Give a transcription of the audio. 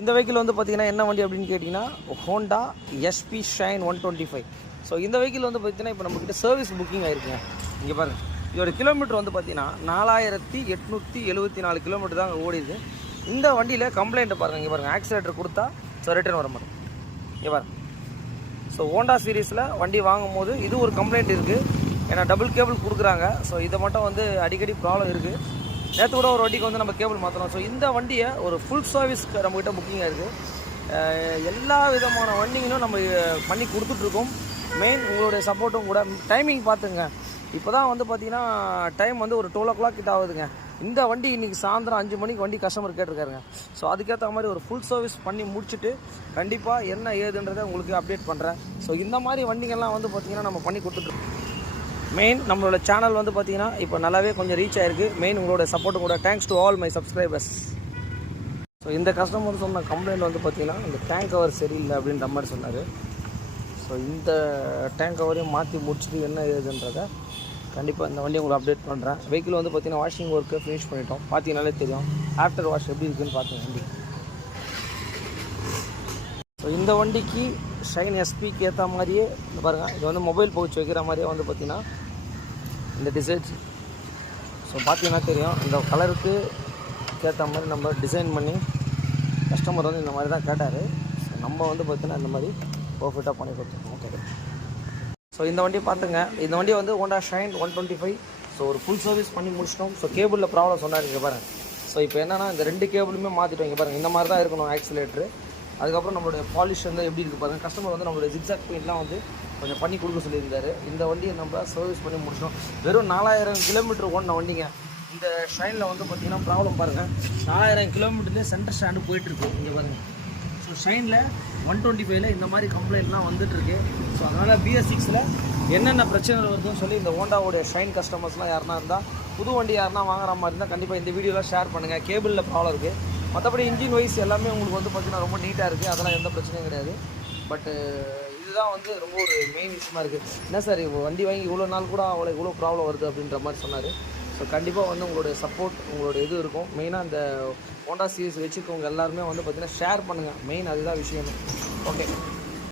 இந்த வெஹிக்கிள் வந்து பார்த்தீங்கன்னா என்ன வண்டி அப்படின்னு கேட்டிங்கன்னா ஹோண்டா எஸ்பி ஷைன் 125. ஸோ இந்த வெஹிக்கிள் வந்து பார்த்தீங்கன்னா இப்போ நம்மக்கிட்ட சர்வீஸ் புக்கிங் ஆகிருக்குங்க. இங்கே பாருங்கள், இதோட கிலோமீட்டர் வந்து பார்த்தீங்கன்னா 4874 கிலோமீட்டர் தான் ஓடிது. இந்த வண்டியில் கம்ப்ளைண்ட்டை பாருங்கள். இங்கே பாருங்கள், ஆக்சிலேட்டர் கொடுத்தா ஸோ ரிட்டர்ன் வர மாட்டோம். இங்கே பாருங்கள், ஸோ ஹோண்டா சீரீஸில் வண்டி வாங்கும் போது இது ஒரு கம்ப்ளைண்ட் இருக்குது. ஏன்னா டபுள் கேபிள் கொடுக்குறாங்க. ஸோ இதை மட்டும் வந்து அடிக்கடி ப்ராப்ளம் இருக்குது. நேற்று கூட ஒரு வண்டிக்கு வந்து நம்ம கேபிள் மாற்றணும். ஸோ இந்த வண்டியை ஒரு ஃபுல் சர்வீஸ்க்கு நம்மக்கிட்ட புக்கிங் ஆகிருக்கு. எல்லா விதமான வண்டிங்களும் நம்ம பண்ணி கொடுத்துட்ருக்கோம். மெயின் உங்களுடைய சப்போர்ட்டும் கூட. டைமிங் பார்த்துங்க, இப்போ தான் வந்து பார்த்தீங்கன்னா டைம் வந்து ஒரு 12 o'clock கிட்ட ஆகுதுங்க. இந்த வண்டி இன்றைக்கி சாயந்தரம் 5 மணிக்கு வண்டி கஸ்டமர் கேட்டிருக்காருங்க. ஸோ அதுக்கேற்ற மாதிரி ஒரு ஃபுல் சர்வீஸ் பண்ணி முடிச்சுட்டு கண்டிப்பாக என்ன ஏதுன்றதை உங்களுக்கு அப்டேட் பண்ணுறேன். ஸோ இந்த மாதிரி வண்டிங்கள்லாம் வந்து பார்த்திங்கன்னா நம்ம பண்ணி கொடுத்துட்ருக்கோம். மெயின் நம்மளோட சேனல் வந்து பார்த்திங்கன்னா இப்போ நல்லாவே கொஞ்சம் ரீச் ஆகிருக்கு. மெயின் உங்களோட சப்போர்ட்டு கூட. Thanks to all my subscribers. So இந்த கஸ்டமர் சொன்ன கம்ப்ளைண்ட் வந்து பார்த்திங்கன்னா இந்த டேங்க் கவர் சரியில்லை அப்படின்ற மாதிரி சொன்னார். ஸோ இந்த டேங்க் கவரையும் மாற்றி முடிச்சுட்டு என்ன ஏதுன்றதை கண்டிப்பாக இந்த வண்டியை உங்களுக்கு அப்டேட் பண்ணுறேன். வெஹிக்கிள் வந்து பார்த்திங்கன்னா வாஷிங் ஒர்க்கு ஃபினிஷ் பண்ணிட்டோம். பார்த்தீங்கனாலே தெரியும் ஆஃப்டர் வாஷ் எப்படி இருக்குதுன்னு பார்த்துங்க வண்டி. ஸோ இந்த வண்டிக்கு ஷைன் எஸ்பிக்கு ஏற்ற மாதிரியே பாருங்கள், இது வந்து மொபைல் பவுச் வைக்கிற மாதிரியே வந்து பார்த்திங்கன்னா இந்த டிசைன்ஸ் ஸோ பார்த்தீங்கன்னா தெரியும். இந்த கலருக்கு ஏற்ற மாதிரி நம்ம டிசைன் பண்ணி கஸ்டமர் வந்து இந்த மாதிரி தான் கேட்டார். ஸோ நம்ம வந்து பார்த்திங்கன்னா இந்த மாதிரி பர்ஃபெக்டாக பண்ணி கொடுத்துருக்கோம். ஓகே, ஸோ இந்த வண்டியை பார்த்துங்க. இந்த வண்டியை வந்து ஹோண்டா ஷைன் 125. ஸோ ஒரு ஃபுல் சர்வீஸ் பண்ணி முடிச்சிட்டோம். ஸோ கேபிளில் ப்ராப்ளம் சொன்னார். இங்கே பாருங்கள், ஸோ இப்போ என்னென்னா இந்த 2 கேபிளுமே மாற்றிட்டோம். இங்கே பாருங்கள், இந்த மாதிரி தான் இருக்கணும் ஆக்சிலேட்ரு. அதுக்கப்புறம் நம்மளுடைய பாலிஷ் வந்து எப்படி இருக்குது பாருங்கள். கஸ்டமர் வந்து நம்மளுடைய ஜிக்ஸாக் பெயிண்ட்லாம் வந்து கொஞ்சம் பண்ணி கொடுக்க சொல்லியிருந்தார். இந்த வண்டியை நம்ம சர்வீஸ் பண்ணி முடிச்சிட்டோம். வெறும் 4000 கிலோமீட்டர் ஓடின வண்டிங்க. இந்த ஷைனில் வந்து பார்த்திங்கன்னா ப்ராப்ளம் பாருங்கள், 4000 கிலோமீட்டர்லேயே சென்டர் ஸ்டாண்டு போயிட்டுருக்கு. இங்கே பாருங்கள், ஸோ ஷைனில் 125ல் இந்த மாதிரி கம்ப்ளைண்ட்லாம் வந்துட்டுருக்கு. ஸோ அதனால் BS6ல் என்னென்ன பிரச்சனைகள் வருதுன்னு சொல்லி இந்த ஹோண்டாவுடைய ஷைன் கஸ்டமர்ஸ்லாம் யாருனா இருந்தால், புது வண்டி யாருனா வாங்குற மாதிரி இருந்தால் கண்டிப்பாக இந்த வீடியோலாம் ஷேர் பண்ணுங்கள். கேபிளில் ப்ராப்ளம் இருக்குது. மற்றபடி இன்ஜின் வைஸ் எல்லாமே உங்களுக்கு வந்து பார்த்திங்கன்னா ரொம்ப நீட்டாக இருக்குது. அதெல்லாம் எந்த பிரச்சனையும் கிடையாது. பட்டு இதுதான் வந்து ரொம்ப ஒரு மெயின் விஷயமா இருக்குது. என்ன சார் வண்டி வாங்கி இவ்வளோ நாள் கூட அவ்வளோ இவ்வளோ ப்ராப்ளம் வருது அப்படின்ற மாதிரி சொன்னார். ஸோ கண்டிப்பாக வந்து உங்களுடைய சப்போர்ட், உங்களோட இது இருக்கும். மெயினாக இந்த ஹோண்டா சீரிஸ் வச்சுருக்கவங்க எல்லாருமே வந்து பார்த்திங்கன்னா ஷேர் பண்ணுங்கள். மெயின் அதுதான் விஷயம். ஓகே.